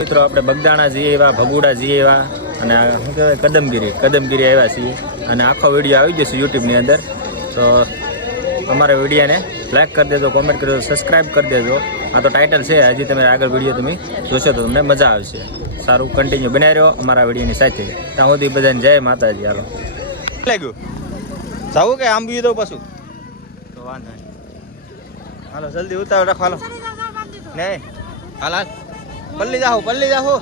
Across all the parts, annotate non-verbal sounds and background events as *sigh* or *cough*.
મિત્રો આપણે બગદાણા જઈએ એવા ભગુડા જઈએ એવા અને શું કહેવાય કદમગીરી કદમગીરી આવ્યા છીએ. અને આખો વીડિયો આવી જશે યુટ્યુબની અંદર. તો અમારા વિડીયોને લાઈક કરી દેજો કોમેન્ટ કરી દેજો સબસ્ક્રાઈબ કરી દેજો. આ તો ટાઇટલ છે હજી તમે આગળ વીડિયો તમે જોશો તો તમને મજા આવશે. સારું કન્ટિન્યુ બનાવી રહ્યો અમારા વિડીયોની સાથે. ત્યાં સુધી બધાને જય માતાજી હાલો. લાગ્યું જવું કે આમ બીજું પાછું? તો વાંધો હાલો જલ્દી ઉતાવળ રાખો હાલો. નહીં. હાલ હાલ. પલ્લી જાહો પલ્લી જાહો.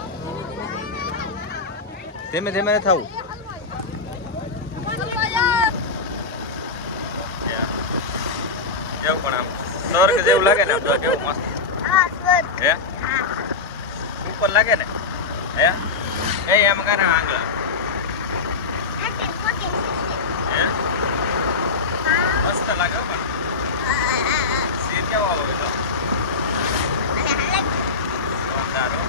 ધીમે ધીમે ને થવું જેવું પણ આમ સ્વર્ગ જેવું લાગે ને આમ કેવું મસ્ત. હે ઉપર લાગે ને? હે? એ એમ કરે આંગળા હે મસ્ત લાગે હો પણ સીન કેવો આવો બધો જોરદાર હો.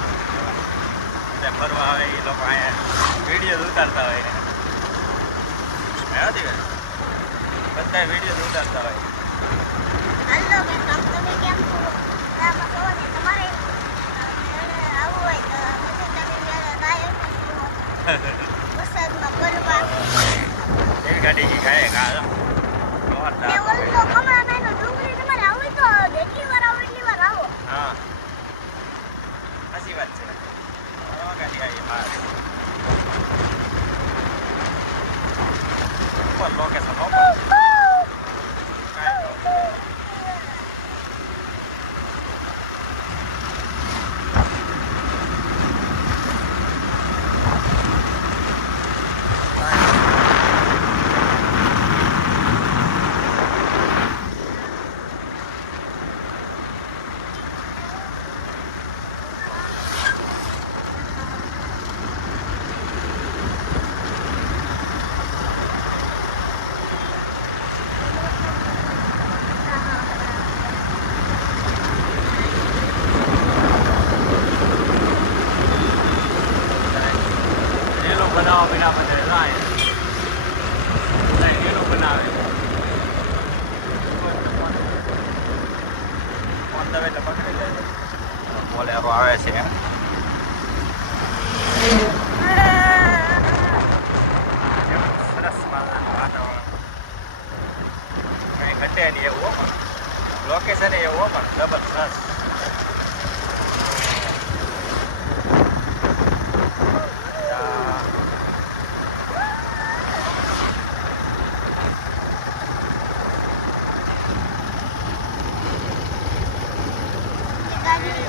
એટલે ફરવા આવે એ લોકો અહીંયા વીડિયો ઉતારતા હોય હે દીકરા? બધા વીડિયો ઉતારતા હોય એવી ગાડી કી ખાય ખા જોરદાર હા. સાચી વાત છે. ફરવા ગાડી આવી બહાર ઉપર લોકેશન ઉપર કાંઈ તો. રેલું બનાવવા વિના બધે જાય રેલું બનાવે ફોન દવે એટલે પકડી જાય બોલેરો આવે છે સરસ વાતાવરણ ઘટે નહીં એવું પણ લોકેશન એવું પણ જબરદસ્ત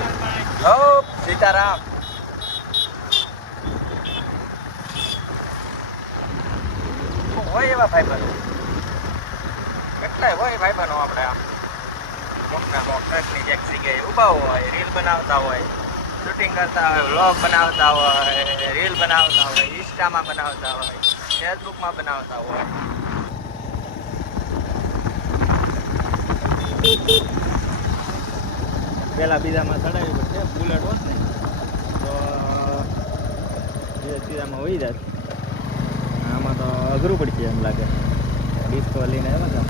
હો સીતારામ હોય એવા ભાઈબંધો? કેટલાય હોય ભાઈબંધો આપણે આમ? મોટા મોટા ટ્રકની એક જગ્યાએ ઊભા હોય, રીલ બનાવતા હોય શૂટિંગ કરતા હોય વ્લોગ બનાવતા હોય રીલ બનાવતા હોય ઇન્સ્ટામાં બનાવતા હોય ફેસબુકમાં બનાવતા હોય. પેલા બીજામાં ચડાવી પડશે બુલેટ હોત ને, તો બીજા ત્રીજામાં હોઈ જાય આમાં તો અઘરું પડશે એમ લાગે. ડિસ્કો લઈને આવ્યા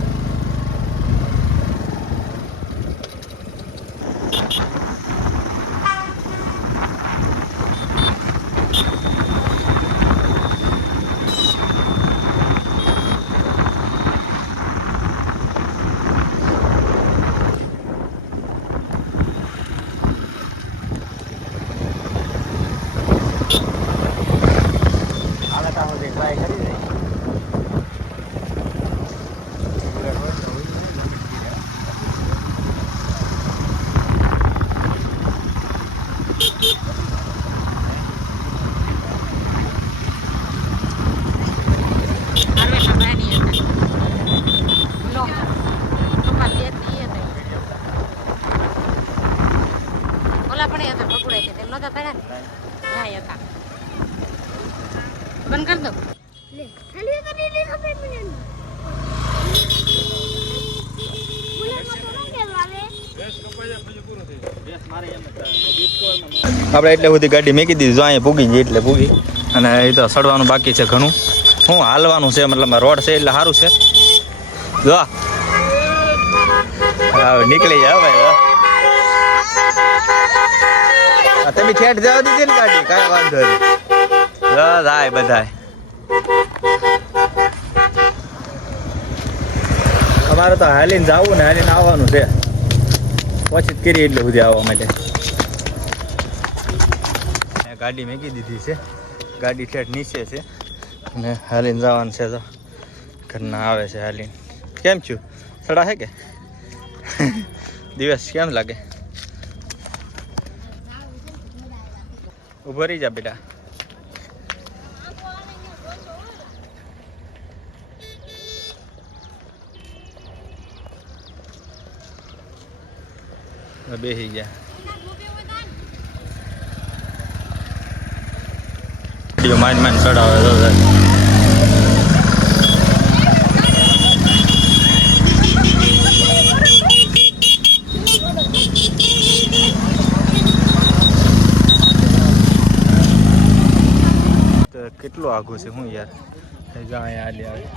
હાલત આ સુધી ટ્રાય કરી દઈ બુલેટ હોય તો હોય ને. ઓલા પણ એ હતા પકડાય છે તેમ નતા પડ્યા ને હા એ હતા બંધ કરી દો. આપણે એટલે બધી ગાડી મેકી દીધી જો અહીંયા પૂગી ગઈ એટલે પૂગી. અને એ તો સડવાનું બાકી છે ઘણું. શું હાલવાનું છે મતલબ રોડ છે એટલે સારું છે. જો. હા, નીકળી જાય હો ભાઈ તમે ઠેઠ જવા દીધી ને ગાડી કાંઈ વાંધો નહીં. બસ હાય બધાય. અમારે તો હાલીને જવું ને હાલીને આવવાનું છે. પછી કરી એટલે સુધી આવવા માટે. ગાડી મેકી દીધી છે. ગાડી ઠેઠ નીચે છે. અને હાલીને જવાનું છે તો ઘરના આવે છે હાલીને. કેમ છું? સડા છે કે? દિવસ કેમ લાગે? ઉભરી જા બેટા. બેસી ગયા વીડિયો માઇન્ડ માઇન્ડ ચડાવે તો સાહેબ. તો કેટલું આઘું છે હું યાર એ જો અહીંયા હાલી આવે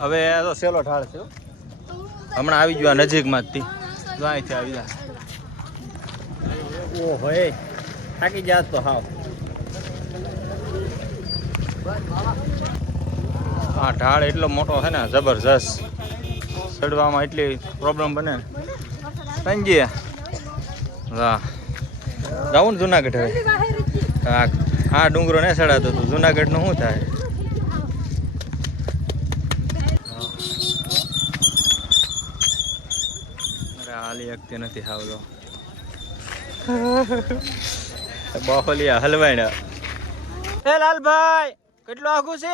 હવે તો સેલો ઠાળ છે હમણાં આવી ગયો નજીકમાં જ થી જો અહીંથી આવી જા. ઓહો હોય થાકી જાત તો હાવ. હા ઢાળ એટલો મોટો છે ને જબરજસ્ત. ચડવામાં એટલી પ્રોબ્લેમ બને. સંજી વાહ. જાવું ને જુનાગઢ હવે. હા આ ડુંગરો ને ચડાતો તો જુનાગઢનું શું થાય? શકતી નથી હાવલો. *laughs* બાહોલિયા હલવાણ એ લાલભાઈ કેટલું આખું છે?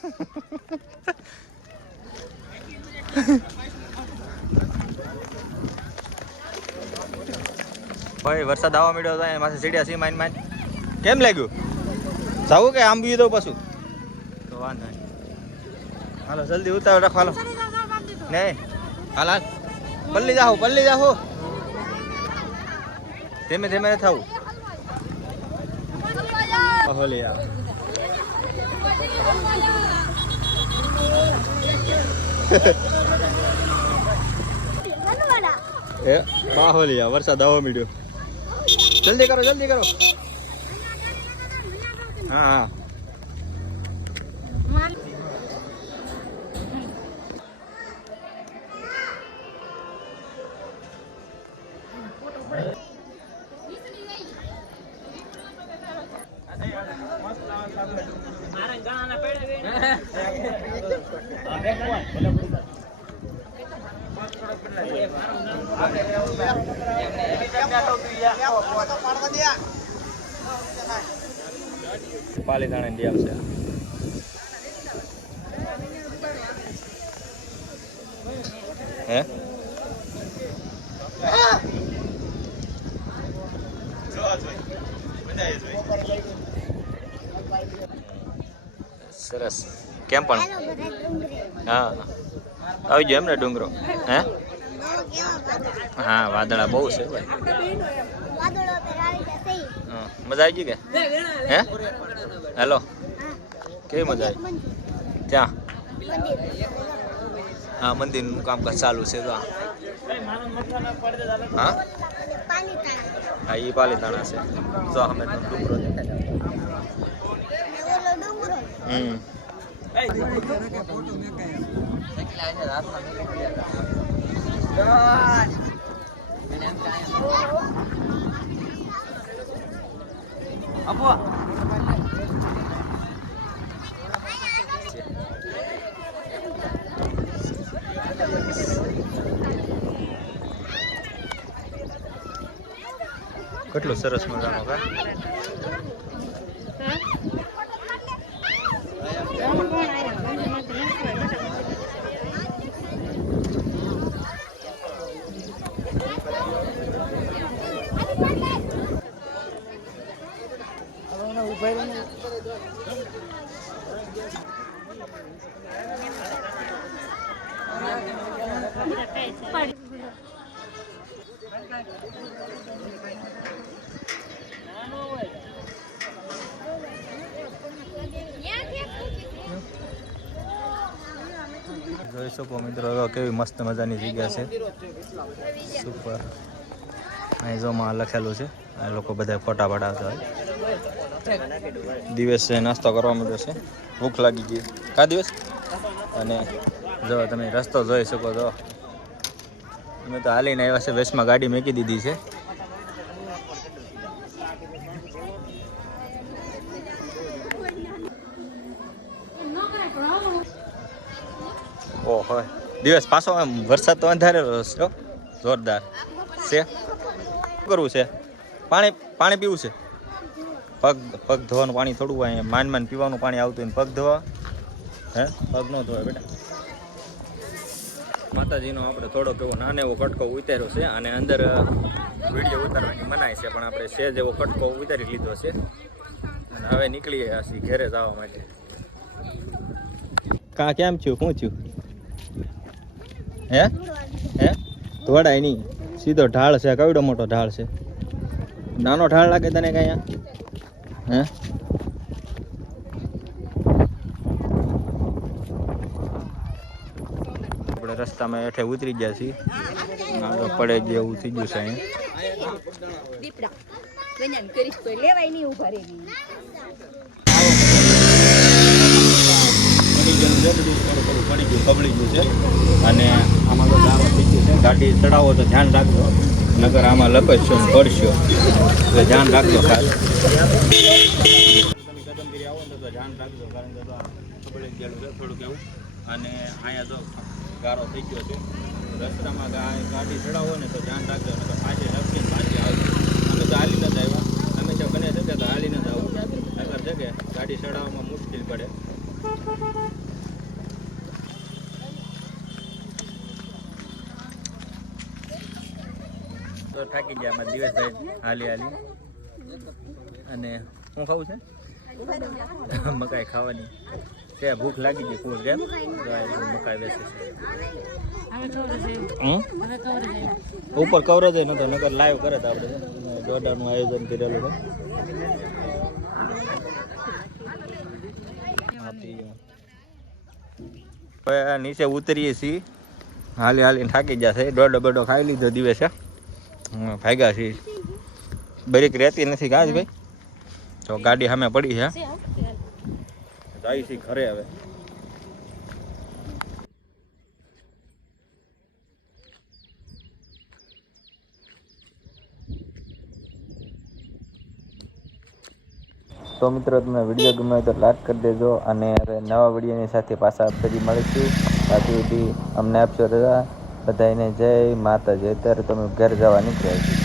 *laughs* ભાઈ વરસાદ આવવા મળ્યો તો એમાં સીડ્યા સી માઇન માઇન કેમ લાગ્યું? જાવું કે આમ બી દઉં પાછું? તો વાંધો હાલો જલ્દી ઉતાવળ રાખો હાલો. નહીં. હાલ હાલ પલ્લી જાહો પલ્લી જાહો. ધીમે ધીમે થવું હોલિયા એ બાહોલિયા, વરસાદ આવો મીડ્યો. જલ્દી કરો જલ્દી કરો. હા હા. પાલીતાણા ડેમ છે હે? સરસ. કેમ પણ? હા. આવી ગયો એમ ને ડુંગરો? હે? હા, વાદળા બહુ છે ભાઈ. મજા આવી ગઈ કે? હે? હેલો. કેવી મજા આવી? ક્યાં? હા મંદિરનું કામકાજ ચાલુ છે તો હા? હા એ પાલીતાણા છે. જો અમે તો ડુંગરો દેખાય હમ કેટલું સરસ મજાનો કા જોઈ મિત્રો હવે કેવી મસ્ત મજાની જગ્યા છે. સુપર અહીં જોમાં લખેલું છે. આ લોકો બધા ફોટા પડાવતા હોય. દિવસ નાસ્તો કરવા મળ્યો છે. ભૂખ લાગી ગઈ. કા દિવસ? અને જો તમે રસ્તો જોઈ શકો છો. અમે તો હાલીને આવ્યા છે. વેસમાં ગાડી મૂકી દીધી છે. ઓહો. દિવસ પાછો આમ વરસાદ તો અંધારેલો છે. જોરદાર. છે? કરવું છે? પાણી પાણી પીવું છે? પગ પગ ધોવાનું પાણી થોડું હોય માન માન પીવાનું પાણી આવતું હોય પગ ધોવા. હે? પગ ન ધોવાય બેટા. માતાજીનો આપણે થોડોક એવો નાનો એવો કટકો ઉતાર્યો છે અને અંદર વીડિયો ઉતારવાની મનાય છે, પણ આપણે સેજ એવો કટકો ઉતારી લીધો છે. અને હવે નીકળી ગયા છીએ ઘેરે જવા માટે. કાં, કેમ છું શું છું હે? હે? ધોડાય નહીં. સીધો ઢાળ છે કવડો મોટો ઢાળ છે. નાનો ઢાળ લાગે તને કઈ હે? આપણે રસ્તામાં હેઠે ઉતરી ગયા છીએ. આગળ પડે જ એવું થઈ ગયું છે અહીંયા લેવાય નહીં ઊભા રહી પડી ગયું છે. અને આમાં તો દારો થઈ ગયું છે ગાડી ચડાવો તો ધ્યાન રાખજો. નગર આમાં લપસશો ને પડશો એટલે ધ્યાન રાખજો ખાસ. કદમગીરી આવો ને તો ધ્યાન રાખજો, કારણ કે તો કબળી ગયેલું છે અને અહીંયા તો ગારો થઈ ગયો છે. રસ્તામાં ગાડી ચડાવો ને તો ધ્યાન રાખજો, નકર પાછી લપસીને પાછી આવજો. અમે તો હાલી નથી આવ્યા. હંમેશા બને છે કે તો હાલી નથી આવું નગર છે કે ગાડી ચડાવવામાં મુશ્કેલ પડે. તો થાકી ગયા અમારા દિવસભાઈ હાલી હાલી. અને શું ખાવું છે? મકાઈ ખાવાની. કે ભૂખ લાગી ગઈ ફૂલ કેમ મકાઈ બેસે છે? ઉપર કવરેજ નતો નગર લાઈવ કરે તો આપણે દોડાનું આયોજન કરેલું હતું નીચે ઉતરીએ છીએ. હાલી હાલી થાકી જશે દોડો બડો ખાઈ લીધો દિવસે ભાગ્યા છે બ્રેક રહેતી નથી કાજ ભાઈ. તો ગાડી સામે પડી છે જાય છે ઘરે હવે. તો મિત્રો તમને વીડિયો ગમે તો લાઈક કરી દેજો અને હવે નવા વિડીયોની સાથે પાછા ફરી મળીશું. બાકી સુધી અમને આપશો રજા. બધાને જય માતાજી. અત્યારે તમે ઘર જવા નીકળ્યા છો